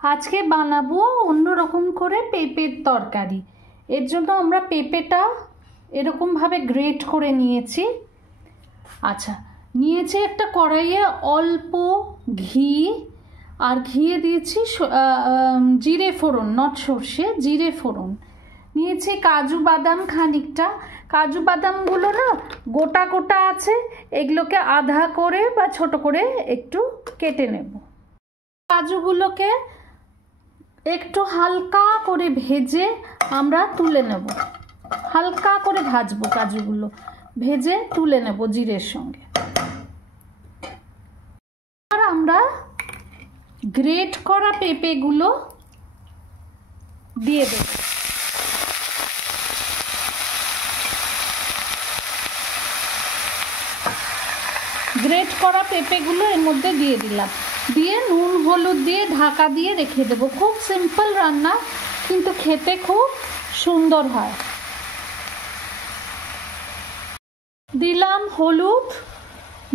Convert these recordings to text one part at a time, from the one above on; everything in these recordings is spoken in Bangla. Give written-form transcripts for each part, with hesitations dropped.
আজকে বানাবো অন্যরকম করে পেঁপের তরকারি। এর জন্য আমরা পেঁপেটা এরকমভাবে গ্রেট করে নিয়েছি। আচ্ছা, নিয়েছি একটা কড়াইয়ে অল্প ঘি, আর ঘিয়ে দিয়েছি জিরে ফোড়ন, নট সর্ষে, জিরে ফোড়ন। নিয়েছি কাজু বাদাম খানিকটা। কাজু বাদামগুলো না গোটা গোটা আছে, এগুলোকে আধা করে বা ছোট করে একটু কেটে নেব। কাজুগুলোকে একটু হালকা করে ভেজে আমরা তুলে নেব, হালকা করে ভাজবো, কাজুগুলো ভেজে তুলে নেব জিরের সঙ্গে। আর আমরা গ্রেট করা পেঁপেগুলো দিয়ে দেব। গ্রেট করা পেঁপেগুলো এর মধ্যে দিয়ে দিলাম, দিয়ে নুন হলুদ দিয়ে ঢাকা দিয়ে রেখে দেবো। খুব সিম্পল রান্না, কিন্তু খেতে খুব সুন্দর হয়। দিলাম হলুদ,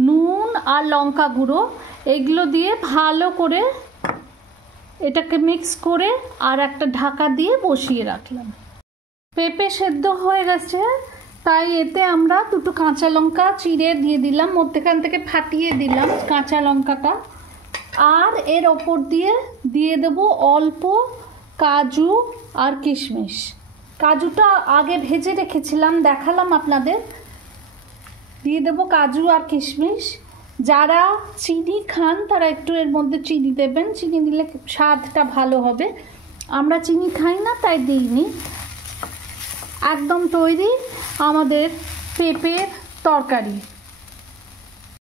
নুন আর লঙ্কা গুঁড়ো, এগুলো দিয়ে ভালো করে এটাকে মিক্স করে আর একটা ঢাকা দিয়ে বসিয়ে রাখলাম। পেঁপে সেদ্ধ হয়ে গেছে, তাই এতে আমরা দুটো কাঁচা লঙ্কা চিড়ে দিয়ে দিলাম, মধ্যেখান থেকে ফাটিয়ে দিলাম কাঁচা লঙ্কাটা। আর এর ওপর দিয়ে দেব অল্প কাজু আর কিশমিশ। কাজুটা আগে ভেজে রেখেছিলাম, দেখালাম আপনাদের। দিয়ে দেব কাজু আর কিশমিশ। যারা চিনি খান তারা একটু এর মধ্যে চিনি দেবেন, চিনি দিলে স্বাদটা ভালো হবে। আমরা চিনি খাই না তাই দিইনি। একদম তৈরি আমাদের পেঁপের তরকারি।